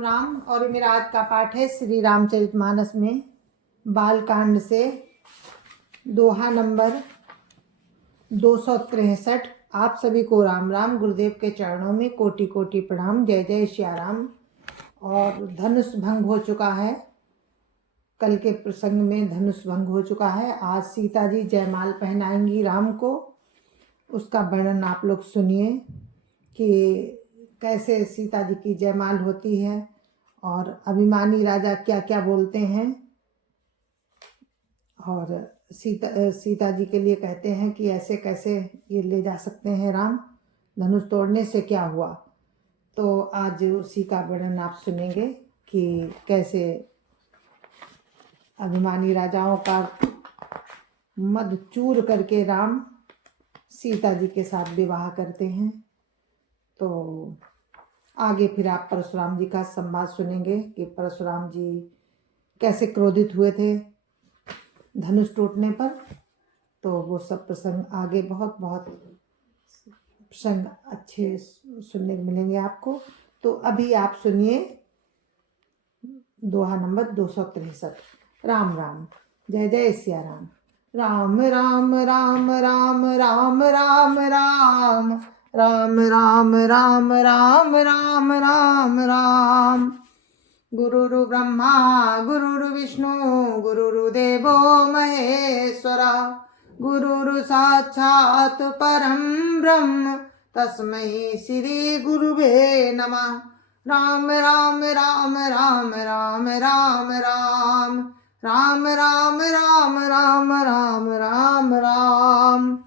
राम। और मेरा आज का पाठ है श्री रामचरितमानस में बालकांड से दोहा नंबर 263। आप सभी को राम राम। गुरुदेव के चरणों में कोटि कोटि प्रणाम। जय जय श्या राम। और धनुष भंग हो चुका है, कल के प्रसंग में धनुष भंग हो चुका है। आज सीता जी जयमाल पहनाएंगी राम को। उसका वर्णन आप लोग सुनिए कि कैसे सीता जी की जयमाल होती है और अभिमानी राजा क्या क्या बोलते हैं। और सीता जी के लिए कहते हैं कि ऐसे कैसे ये ले जा सकते हैं राम, धनुष तोड़ने से क्या हुआ। तो आज उसी का वर्णन आप सुनेंगे कि कैसे अभिमानी राजाओं का मद चूर करके राम सीता जी के साथ विवाह करते हैं। तो आगे फिर आप परशुराम जी का संवाद सुनेंगे कि परशुराम जी कैसे क्रोधित हुए थे धनुष टूटने पर। तो वो सब प्रसंग आगे बहुत बहुत प्रसंग अच्छे सुनने को मिलेंगे आपको। तो अभी आप सुनिए दोहा नंबर 263। राम राम। जय जय सिया राम। राम राम राम राम राम राम राम राम राम राम राम राम राम राम। गुरुरु ब्रह्मा गुरुरु विष्णु गुरुर्देवो महेश्वरा गुरुरु साक्षात् परम ब्रह्म तस्मै श्री गुरुवे नमः। राम राम राम राम राम राम राम राम राम राम राम राम राम राम।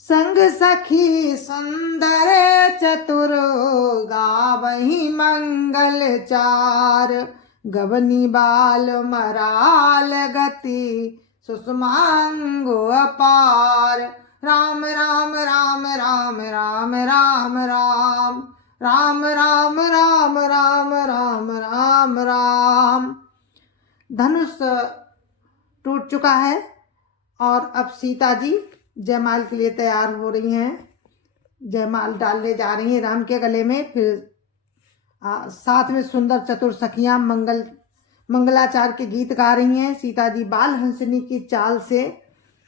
संग सखी सुंदर चतुर गावही मंगल चार गवनी बाल मराल गति सुषमांगो अपार। राम राम राम राम राम राम राम राम राम राम राम राम राम राम। धनुष टूट चुका है और अब सीता जी जयमाल के लिए तैयार हो रही हैं। जयमाल डालने जा रही हैं राम के गले में। फिर साथ में सुंदर चतुर सखियां मंगलाचार के गीत गा रही हैं। सीता जी बाल हंसनी की चाल से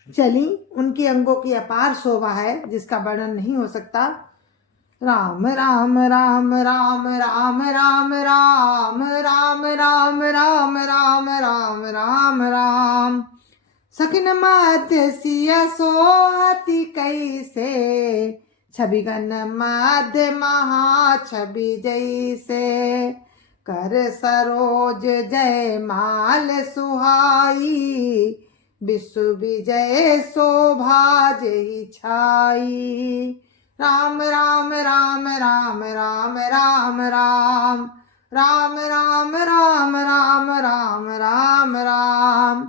चली। उनके अंगों की अपार शोभा है जिसका वर्णन नहीं हो सकता। राम राम राम राम राम राम राम राम राम राम राम राम राम राम। सखिन मध्य सिया सोहति कैसे छविगन मध्य महा छवि जैसे कर सरोज जय माल सुहाई विश्व विजय शोभा जय छाई। राम राम राम राम राम राम राम राम राम राम राम राम राम राम।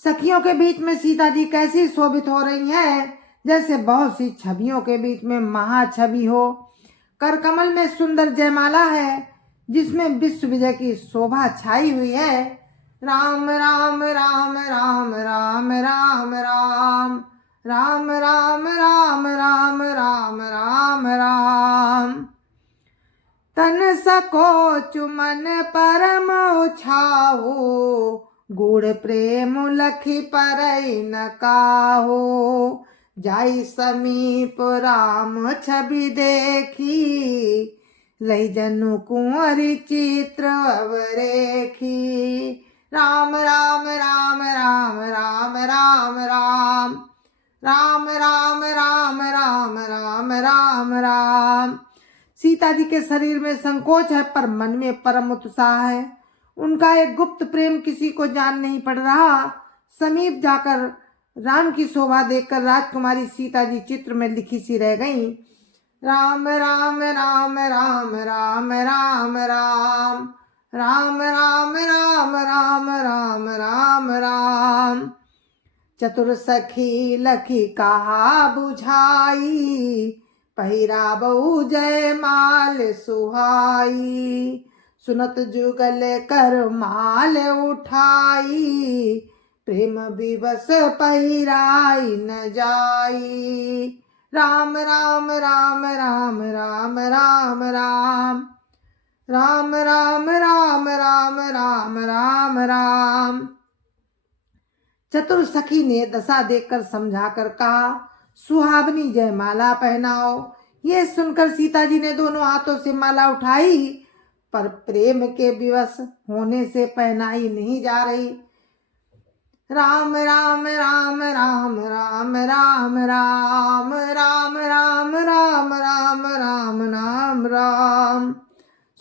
सखियों के बीच में सीता जी कैसी शोभित हो रही हैं जैसे बहुत सी छवियों के बीच में महाछवि हो। करकमल में सुंदर जयमाला है जिसमें विश्व विजय की शोभा छाई हुई है। राम राम राम राम राम राम राम राम राम राम राम राम राम राम। तन सको चुमन परम छाओ गुड़ प्रेम लखी परई न काहो जाई समीप राम छवि देखी रही जनु कुंवरी चित्र अवरेखी। राम राम राम राम राम राम राम राम राम राम राम राम राम राम। सीता जी के शरीर में संकोच है पर मन में परम उत्साह है। उनका एक गुप्त प्रेम किसी को जान नहीं पड़ रहा। समीप जाकर राम की शोभा देखकर राजकुमारी सीता जी चित्र में लिखी सी रह गईं। राम राम राम राम राम राम राम राम राम राम राम राम राम राम। चतुर सखी लखी कहा बुझाई पहिराबऊ जय माल सुहाई सुनत जुगल कर माल उठाई प्रेम विवश पहिराई न जाई। राम राम राम राम राम राम राम राम राम राम राम राम राम राम। चतुर सखी ने दशा देखकर समझाकर कहा, सुहावनी जयमाला पहनाओ। ये सुनकर सीता जी ने दोनों हाथों से माला उठाई, पर प्रेम के विवश होने से पहनाई नहीं जा रही। राम राम राम राम राम राम राम राम राम राम राम राम राम राम।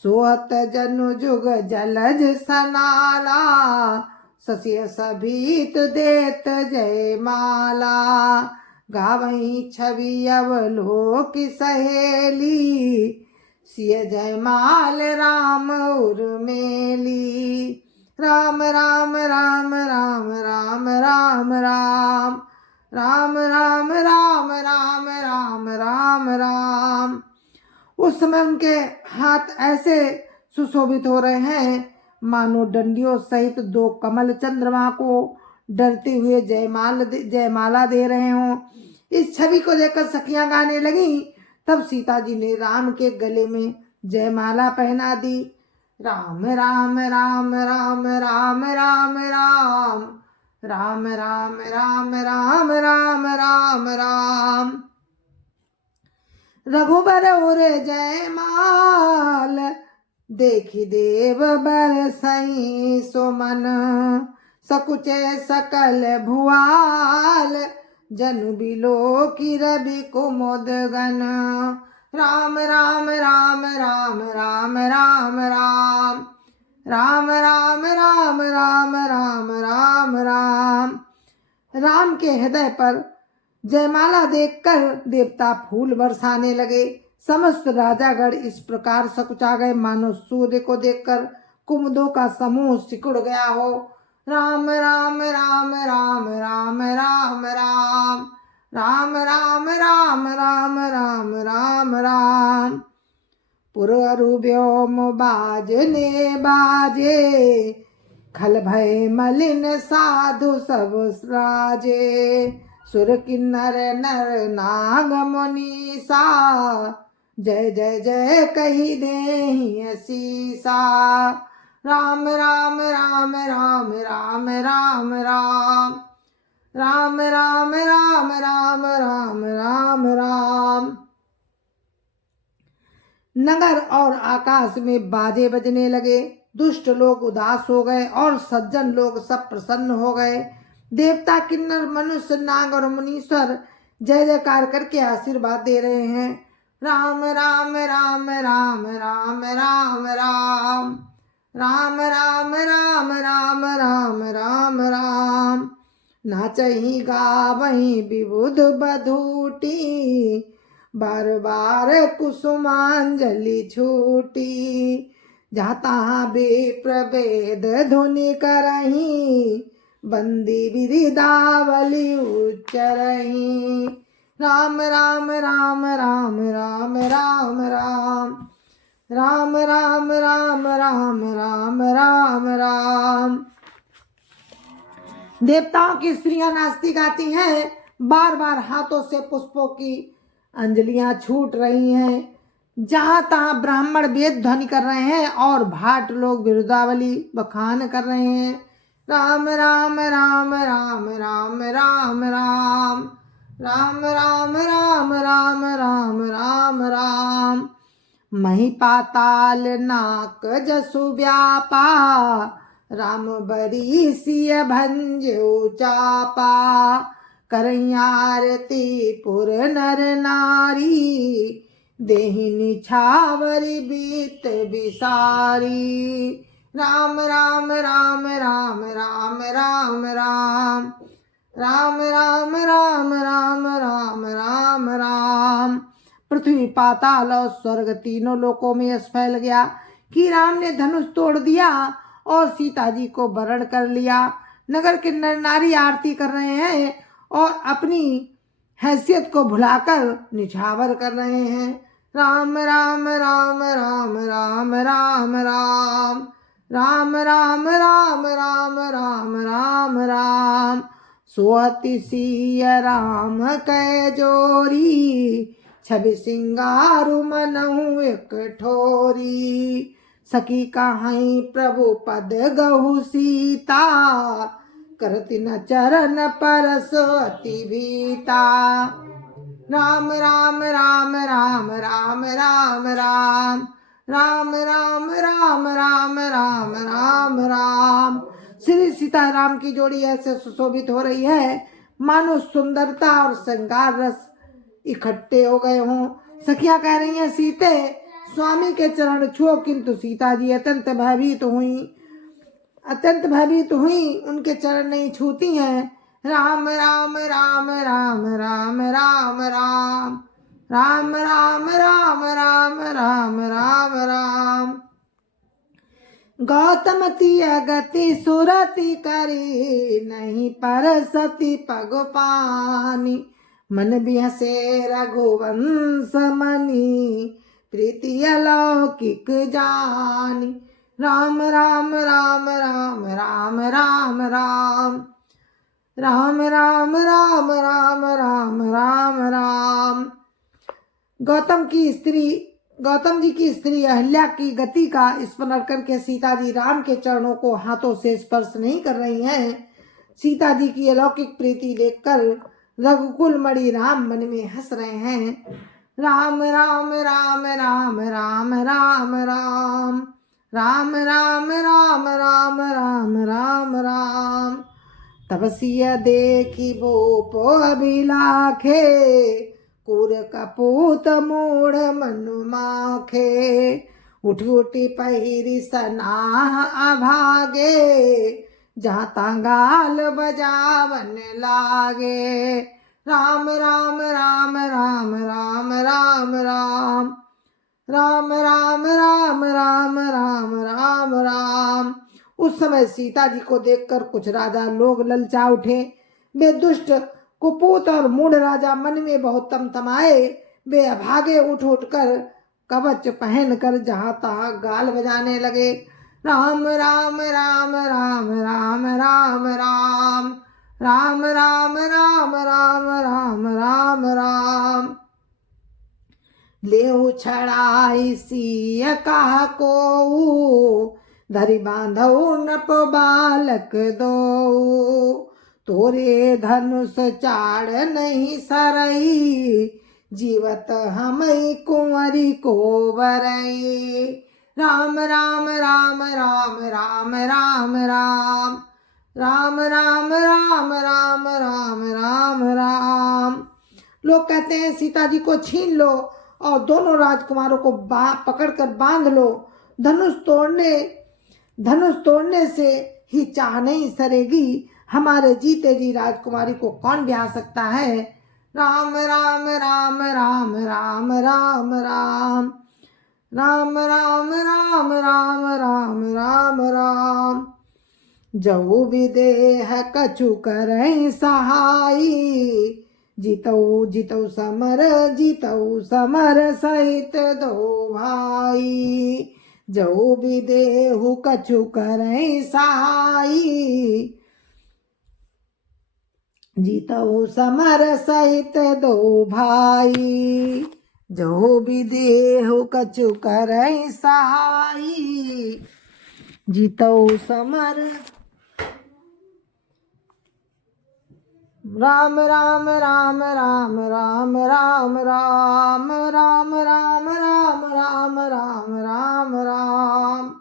सोहत जनु जुग जलज सनाला, ससिय सभीत देत जय माला। गावही छवि अवलोक सहेली, सिय जयमाल राम उर्मेली। राम राम राम राम राम राम राम राम राम राम राम राम राम राम। उस समय उनके हाथ ऐसे सुशोभित हो रहे हैं मानो डंडियों सहित दो कमल चंद्रमा को डरते हुए जयमाला दे रहे हों। इस छवि को देखकर सखियां गाने लगी। तब सीता जी ने राम के गले में जयमाला पहना दी। राम राम राम राम राम राम राम राम राम राम राम राम राम राम। रघुबर उरे जयमाल, देखी देव बरसई सुमन। सकुचे सकल भुआल, जनु बिलो की रवि कुमुद गन। राम राम राम राम राम राम राम राम राम राम राम राम राम राम। राम के हृदय पर जयमाला देखकर देवता फूल बरसाने लगे। समस्त राजागण इस प्रकार सकुचा गए मानो सूर्य को देखकर कुमुदों का समूह सिकुड़ गया हो। राम राम राम राम राम राम राम राम राम राम राम राम राम राम। पुरअरु व्योम बाजने बाजे, खल भय मलिन साधु सब राजे। सुर किन्नर नर नाग मुनीसा, जय जय जय कही देहि असीसा। राम राम राम राम राम राम राम राम राम राम राम राम राम राम। नगर और आकाश में बाजे बजने लगे। दुष्ट लोग उदास हो गए और सज्जन लोग सब प्रसन्न हो गए। देवता किन्नर मनुष्य नाग और मुनीश्वर जय जयकार करके आशीर्वाद दे रहे हैं। राम राम राम राम राम राम राम राम राम राम राम राम राम राम। नाचही गावही विबुध बधूटी, बार बार कुसुमांजलि छूटी। जाता बेप्रभेद धुनि करही, बंदी बिरिदावली उच्चरही। राम राम राम राम राम राम राम राम राम राम राम राम राम राम। देवताओं की स्त्रियां नाचती गाती हैं, बार बार हाथों से पुष्पों की अंजलियां छूट रही हैं। जहां तहां ब्राह्मण वेद ध्वनि कर रहे हैं और भाट लोग बिरुदावली बखान कर रहे हैं। राम राम राम राम राम राम राम राम राम राम राम राम राम राम। मही पाताल नाक जसु व्यापा, राम बरी सिय भंज चापा। करैयारती पुर नर नारी, देहिनी छावरी बीत बिसारी। राम राम राम राम राम राम राम राम राम राम राम राम राम राम। पृथ्वी पाताल और स्वर्ग तीनों लोकों में यश फैल गया कि राम ने धनुष तोड़ दिया और सीता जी को वरण कर लिया। नगर के नर नारी आरती कर रहे हैं और अपनी हैसियत को भुलाकर निछावर कर रहे हैं। राम राम राम राम राम राम राम राम राम राम राम राम राम राम। सोहति सिय राम कै जोरी, छवि सिंगारु मनहु एक ठोरी। सखी कहाई प्रभु पद गहु सीता, करति न चरण परस अति भीता। राम राम राम राम राम राम राम राम राम राम राम राम राम राम। श्री सीताराम की जोड़ी ऐसे सुशोभित हो रही है मानो सुंदरता और श्रृंगार रस इकट्ठे हो गए हों। सखियां कह रही हैं, सीते स्वामी के चरण छुओ, किंतु सीता जी अत्यंत भयभीत हुई उनके चरण नहीं छूती हैं। राम राम राम राम राम राम राम राम राम राम राम राम राम राम। गौतमती अगति सुरति करी, नहीं पर सती पग पानी। मन बिहसे रघुवंश मनी, प्रीति अलौकिक जानी। राम राम राम राम राम राम राम राम राम राम राम राम राम राम। गौतम जी की स्त्री अहल्या की गति का स्मरण करके सीता जी राम के चरणों को हाथों से स्पर्श नहीं कर रही हैं। सीता जी की अलौकिक प्रीति देखकर रघुकुल मणि राम मन में हंस रहे हैं। राम राम राम राम राम राम राम राम राम राम राम राम राम राम। तपसिया देखी भूप अभिलाखे, कुर कपूत मूढ़ मनु माखे। उठी उठी पहिरी सनाह अभागे, जहाँ तांगाल बजावन लागे। राम राम राम राम राम राम राम राम राम राम राम राम राम राम। उस समय सीता जी को देखकर कुछ राजा लोग ललचा उठे। वे दुष्ट कुपूत और मूढ़ राजा मन में बहुत तमतमाए। वे अभागे उठ उठकर कवच पहनकर जहाँ तहाँ गाल बजाने लगे। राम राम राम राम राम राम राम राम राम राम राम राम राम राम। लेहु छड़ाई सिय कहा को, धरि बांधऊ नप बालक दो। तोरे धनुष चाड़ नहीं सरई, जीवत हमई कुंवरी को बरई। राम राम राम राम राम राम राम राम राम राम राम राम राम राम। लोग कहते हैं सीता जी को छीन लो और दोनों राजकुमारों को पकड़कर बांध लो। धनुष तोड़ने से ही चाह नहीं सरेगी। हमारे जीते जी राजकुमारी को कौन ब्याह सकता है। राम राम राम राम राम राम राम राम राम राम राम राम राम राम। जऊ विदेह कछु करई सहाई, जितऊ समर सहित दो भाई। जऊ विदेहु कछु करई सहाई, जीतऊ समर सहित दो भाई। जो विदेहु कछु करई सहाई, जीतऊ समर। राम राम राम राम राम राम राम राम राम राम राम राम राम राम।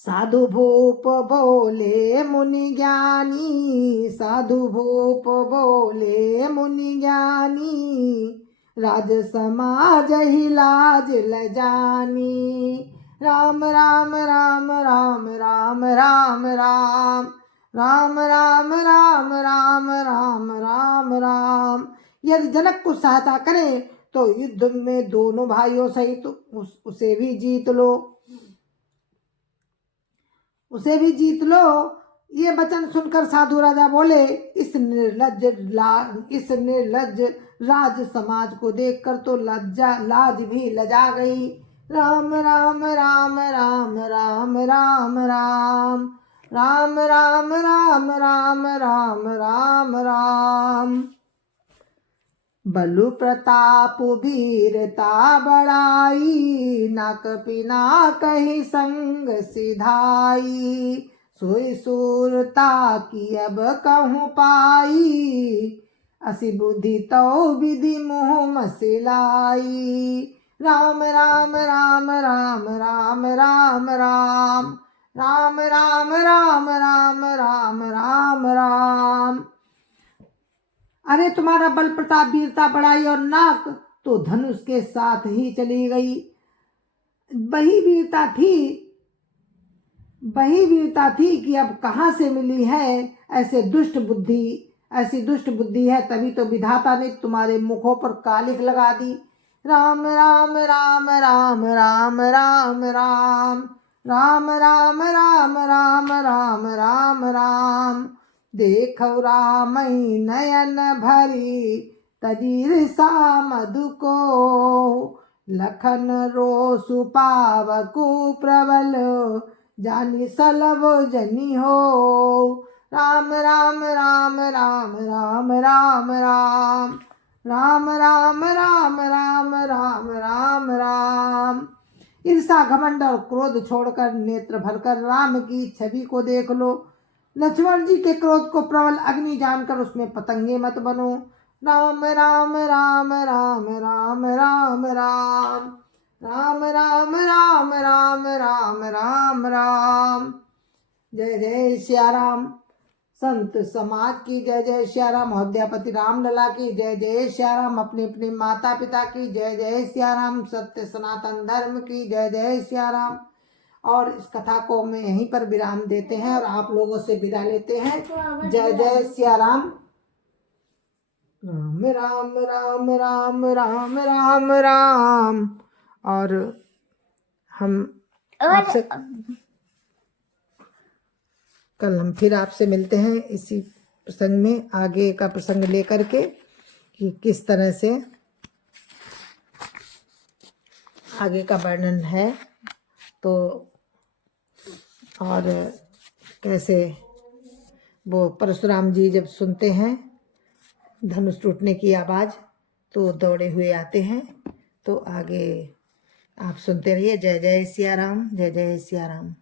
साधु भूप बोले मुनि ज्ञानी, साधु भूप बोले मुनि ज्ञानी। राज समाज ही लाज ल जानी। राम राम राम राम राम राम राम राम राम राम राम राम राम राम। यदि जनक को सहायता करे तो युद्ध में दोनों भाइयों सहित उसे भी जीत लो, उसे भी जीत लो। ये वचन सुनकर साधु राजा बोले, इस निर्लज्ज राज समाज को देखकर तो लाज भी लजा गई। राम राम राम राम राम राम राम राम राम राम राम राम राम राम। बलु प्रताप वीरता बड़ाई, ना कपि ना कहि संग सिधाई। सोई सूरता की अब कहूँ पाई, असि बुद्धि तो विधि मोह मसिलाई। राम राम राम राम राम राम राम, राम राम राम राम राम राम राम। अरे तुम्हारा बल प्रताप वीरता बड़ाई और नाक तो धनुष के साथ ही चली गई। वही वीरता थी कि अब कहाँ से मिली है। ऐसी दुष्ट बुद्धि है, तभी तो विधाता ने तुम्हारे मुखों पर कालिख लगा दी। राम राम राम राम राम राम राम, राम राम राम राम राम राम राम। देखो रामई नयन भरी, तजीर सा मधु को। लखन रोसु पावकु प्रबल, जानी सलभ जनी हो। राम राम राम राम राम राम राम, राम राम राम राम राम राम राम। ईर्षा घमंड और क्रोध छोड़कर नेत्र भरकर राम की छवि को देख लो। लक्ष्मण जी के क्रोध को प्रबल अग्नि जानकर उसमें पतंगे मत बनो। राम राम राम राम राम राम राम, राम राम राम राम राम राम राम। जय जय सिया राम। संत समाज की जय जय सिया राम। अयोध्यापति राम लला की जय जय सिया राम। अपने अपने माता पिता की जय जय सिया राम। सत्य सनातन धर्म की जय जय सिया राम। और इस कथा को मैं यहीं पर विराम देते हैं और आप लोगों से विदा लेते हैं। जय जय सिया राम। राम राम राम राम राम राम राम। और हम आपसे कल हम फिर आपसे मिलते हैं इसी प्रसंग में, आगे का प्रसंग लेकर के कि किस तरह से आगे का वर्णन है तो और कैसे वो परशुराम जी जब सुनते हैं धनुष टूटने की आवाज़ तो दौड़े हुए आते हैं। तो आगे आप सुनते रहिए। जय जय सिया राम, जय जय सिया राम।